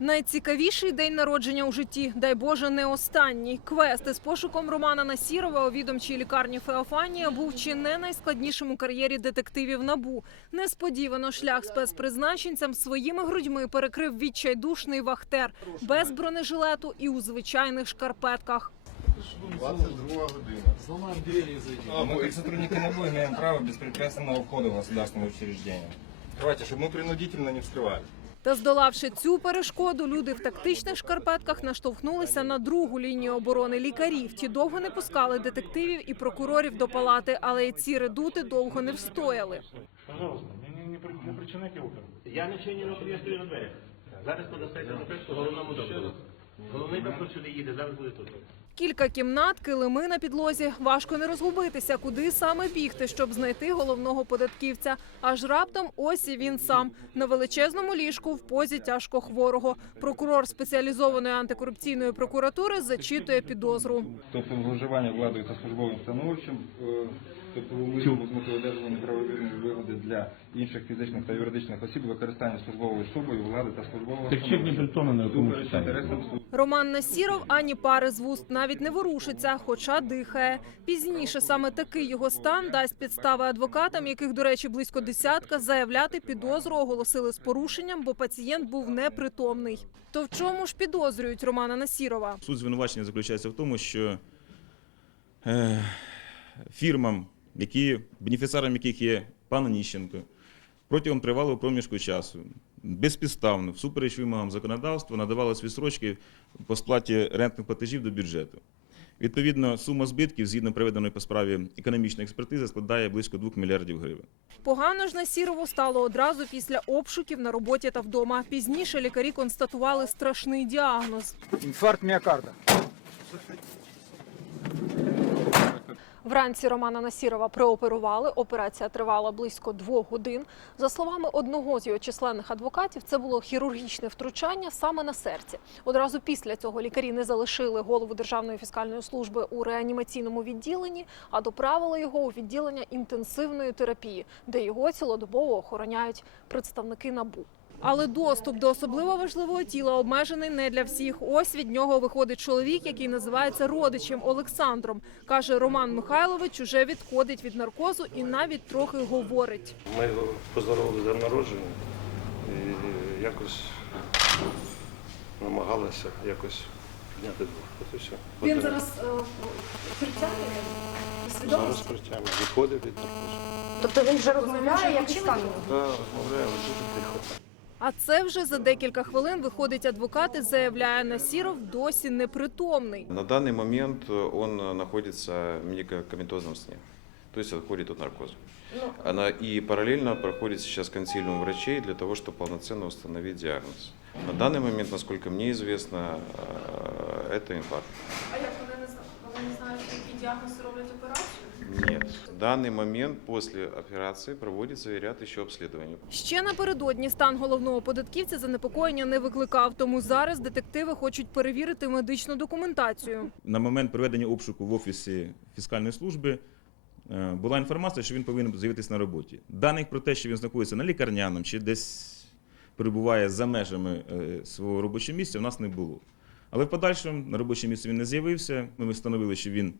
Найцікавіший день народження у житті, дай Боже, не останній. Квест із пошуком Романа Насірова у відомчій лікарні Феофанія був чи не найскладнішим у кар'єрі детективів НАБУ. Несподівано шлях спецпризначенцям своїми грудьми перекрив відчайдушний вахтер без бронежилету і у звичайних шкарпетках. 22 година. Сломаем двери и зайдем. А, мы как сотрудники НАБУ имеем право беспрепятственного входа в государственное учреждение. Давайте, чтобы мы принудительно не вскрывали. Та здолавши цю перешкоду, люди в тактичних шкарпетках наштовхнулися на другу лінію оборони лікарів. Ті довго не пускали детективів і прокурорів до палати, але й ці редути довго не встояли. Пожалуйста, не, причинайте опір. Я нічого не на двері. Зараз подасте записку головному доктору. Головний доктор сюди їде, зараз буде тут. Кілька кімнат, килими на підлозі. Важко не розгубитися, куди саме бігти, щоб знайти головного податківця. Аж раптом ось і він сам на величезному ліжку в позі тяжко хворого. Прокурор спеціалізованої антикорупційної прокуратури зачитує підозру. Тобто зловживання владою та службовим становищем, е, тобто умисному з метою одержання неправовірної вигоди для інших фізичних та юридичних осіб, використання службовою особою влади та службового Так не якому. Роман Насіров ані пари з вуст навіть не ворушиться, хоча дихає. Пізніше саме такий його стан дасть підстави адвокатам, яких, до речі, близько десятка, заявляти підозру оголосили з порушенням, бо пацієнт був непритомний. То в чому ж підозрюють Романа Насірова? Суть звинувачення заключається в тому, що е, фірмам, які, бенефіціаром яких є пан Оніщенко, протягом тривалого проміжку часу безпідставно, всупереч вимогам законодавства, надавалися відсрочки по сплаті рентних платежів до бюджету. Відповідно, сума збитків, згідно проведеної по справі економічної експертизи, складає близько 2 мільярдів гривень. Погано ж Насірову стало одразу після обшуків на роботі та вдома. Пізніше лікарі констатували страшний діагноз. Инфаркт миокарда. Вранці Романа Насірова прооперували. Операція тривала близько двох годин. За словами одного з його численних адвокатів, це було хірургічне втручання саме на серці. Одразу після цього лікарі не залишили голову Державної фіскальної служби у реанімаційному відділенні, а доправили його у відділення інтенсивної терапії, де його цілодобово охороняють представники НАБУ. Але доступ до особливо важливого тіла обмежений не для всіх. Ось від нього виходить чоловік, який називається родичем Олександром. каже Роман Михайлович, уже відходить від наркозу і навіть трохи говорить. Ми його поздоровили за народження і якось намагалися якось підняти дух. От і все. Він зараз е, зараз притягне. Відходить від наркозу. Тобто він вже розмовляє, як стан. Так, розмовляє, дуже тихо. А це вже за декілька хвилин виходить адвокат і заявляє, Насіров досі непритомний. На данный момент э, он э, находится в медикаментозном сне, то есть отходит от наркоза. Она и параллельно проходит сейчас консилиум врачей для того, чтобы полноценно установить диагноз. На данный момент, насколько мне известно, э, это инфаркт. А як вони не вони не знають, який діагноз роблять операцію? Нет. В данный момент после операции проводится ряд еще обследований. Ще напередодні стан головного податківця занепокоєння не викликав, тому зараз детективи хочуть перевірити медичну документацію. На момент проведення обшуку в офісі фіскальної служби е, була інформація, що він повинен з'явитися на роботі. Даних про те, що він знаходиться на лікарняному чи десь перебуває за межами е, свого робочого місця, у нас не було. Але в подальшому на робочому місці він не з'явився. Ми встановили, що він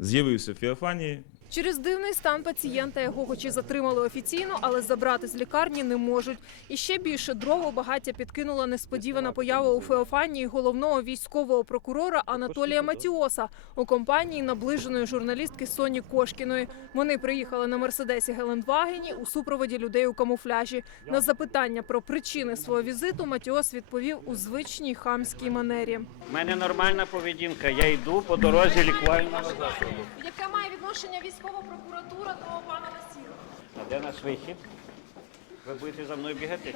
з'явився в Феофанії, Через дивний стан пацієнта його хоч і затримали офіційно, але забрати з лікарні не можуть. І ще більше дров багаття підкинула несподівана поява у Феофанії головного військового прокурора Анатолія Матіоса у компанії наближеної журналістки Соні Кошкіної. Вони приїхали на мерседесі Гелендвагені у супроводі людей у камуфляжі. На запитання про причини свого візиту Матіос відповів у звичній хамській манері. У мене нормальна поведінка. Я йду по дорозі лікувального закладу. Яке має відношення військова прокуратура до пана Насірова? А де наш вихід? Ви будете за мною бігати?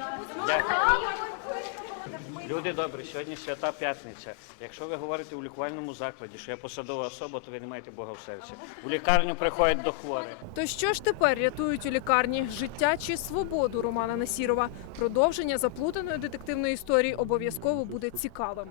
Люди добрі, сьогодні свята п'ятниця. Якщо ви говорите у лікувальному закладі, що я посадова особа, то ви не маєте Бога в серці. У лікарню приходять до хворих. То що ж тепер рятують у лікарні життя чи свободу Романа Насірова? Продовження заплутаної детективної історії обов'язково буде цікавим.